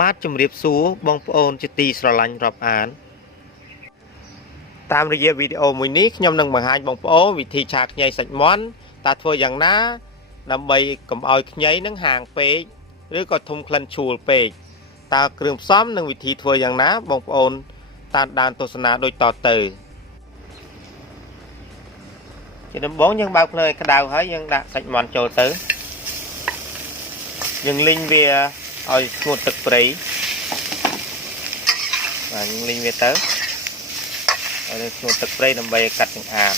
បាទជំរាបសួរបងប្អូនជាទីស្រឡាញ់រាប់អានតាមរយៈវីដេអូមួយនេះខ្ញុំនឹងបង្ហាញបងប្អូនវិធីឆាខ្ញីសាច់មាន់តើធ្វើយ៉ាងណាដើម្បីកុំឲ្យខ្ញីនឹងហាងពេកឬក៏ធំក្លិនឈួលពេកតើគ្រឿងផ្សំនិងវិធីធ្វើយ៉ាងណាបងប្អូនតាមដានទស្សនាដូចតទៅជាដំបូងយើងបើកភ្លើងឲ្យក្តៅហើយយើងដាក់សាច់មាន់ចូលទៅយើងលីងវាឲ្យស្ងួតទឹកព្រៃបាទយើងលីងវាទៅឲ្យស្ងួតទឹកព្រៃដើម្បីឲ្យកាត់ចង្អាត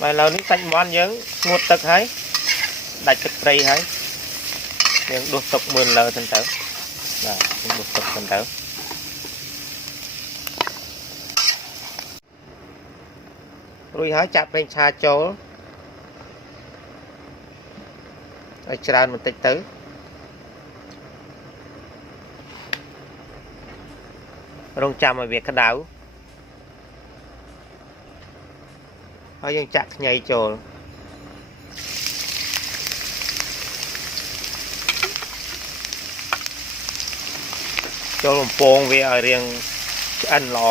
ហើយឥឡូវនេះសាច់មាន់យើងស្ងួតទឹកហើយដាច់ទឹកព្រៃហើយយើងដួសទុកមើលលើទៅបាទយើងដួសទុកទៅរួចហើយចាក់ប្រេងឆាចូលឲ្យច្រើនបន្តិចទៅរងចាំឲ្យវាក្តៅហើយយើងចាក់ខ្ញីចូលបំពងវាឲ្យរាងឆ្អិនល្អ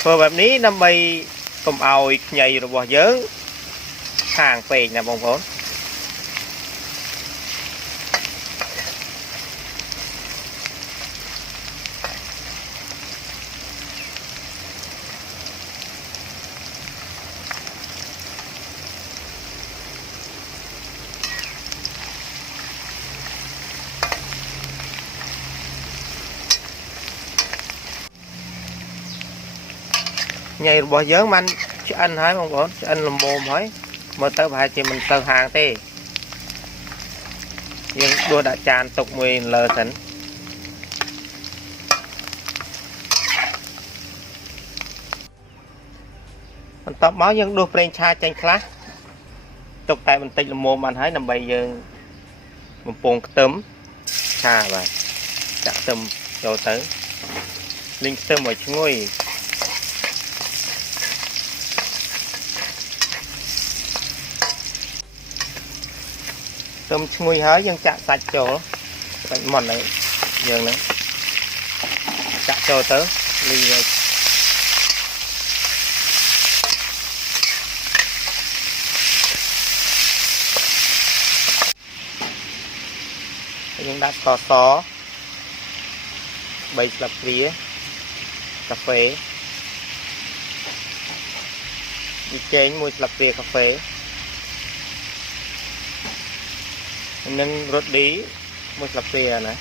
ធ្វើបែបនេះដើម្បីកុំឲ្យខ្ញីរបស់យើងខាងពេកណាបងប្អូនញ៉ៃរបស់យើងបានឆ្អិនហើយបងប្អូនឆ្អិនល្មមហើយមើលទៅប្រហែលជាមិនទៅហាងទេយើងដួសដាក់ចានទុកមួយលើសិនបន្ទាប់មកយើងដួសប្រេងឆាចេញខ្លះទុកតែបន្តិចល្មមបានហើយដើម្បីយើងបំពងខ្ទឹមឆាបាទចាក់ខ្ទឹមចូលទៅលីងខ្ទឹមឲ្យឈ្ងុយខ្ទឹមឈ្ងុយហើយយើងចាក់សាច់ចូលសាច់មាន់ហ្នឹងយើងហ្នឹងចាក់ចូលទៅលីងវាយើងដាក់ស្ករស3ស្លាបព្រាកាហ្វេប៊ីចេង1ស្លាបព្រាកាហ្វេនឹងរ៉ូឌី1ស្លាបព្រាណា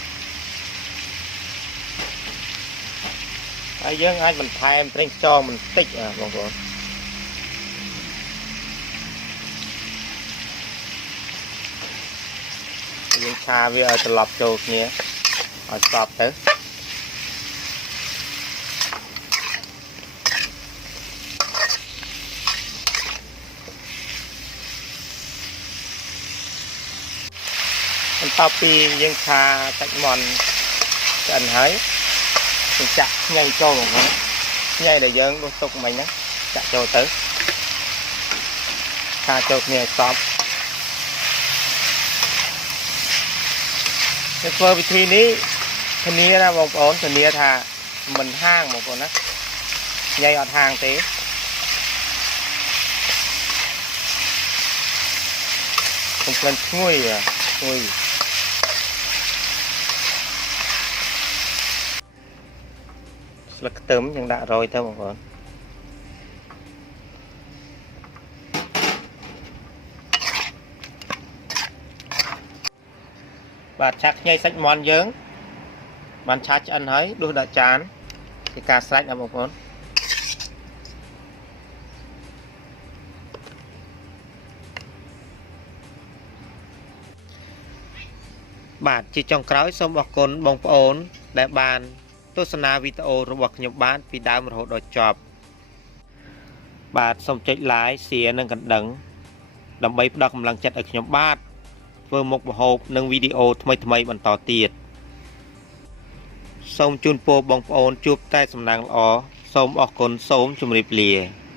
ហើយយើងអាចបន្ថែមប្រេងខ្យងបន្តិចបងប្អូនយើងឆាវាឲ្យត្រឡប់ចូលគ្នាឲ្យស្របទៅបន្ទាប់ពីយើងឆាសាច់មាន់ឆ្អិនហើយយើងចាក់ខ្ញីចូលបងប្អូនខ្ញីដែលយើងដុសទុកមិញហ្នឹងចាក់ចូលទៅឆាចូលគ្នាឲ្យសព្វយើងធ្វើវិធីនេះធានាណាបងប្អូនធានាថាមិនហាងបងប្អូនណាខ្ញីអត់ហាងទេកុំក្លិនឈ្ងុយស្លឹកខ្ទឹមយើងដាក់រយទៅបងប្អូនបាទឆាខ្ញីសាច់មាន់យើងបានឆាឆ្អិនហើយដួសដាក់ចានជាការស្រេចណាបងប្អូនបាទជាចុងក្រោយសូមអរគុណបងប្អូនដែលបានទស្សនាវីដេអូរបស់ខ្ញុំបានពីដើមរហូតដល់ចប់បាទសូមចុច like share និងកណ្ដឹងដើម្បីផ្ដល់កម្លាំងចិត្តឲ្យខ្ញុំបាទធ្វើមុខម្ហូបនិងវីដេអូថ្មីៗបន្តទៀតសូមជូនពរបងប្អូនជួបតែសំណាងល្អសូមអរគុណសូមជម្រាបលា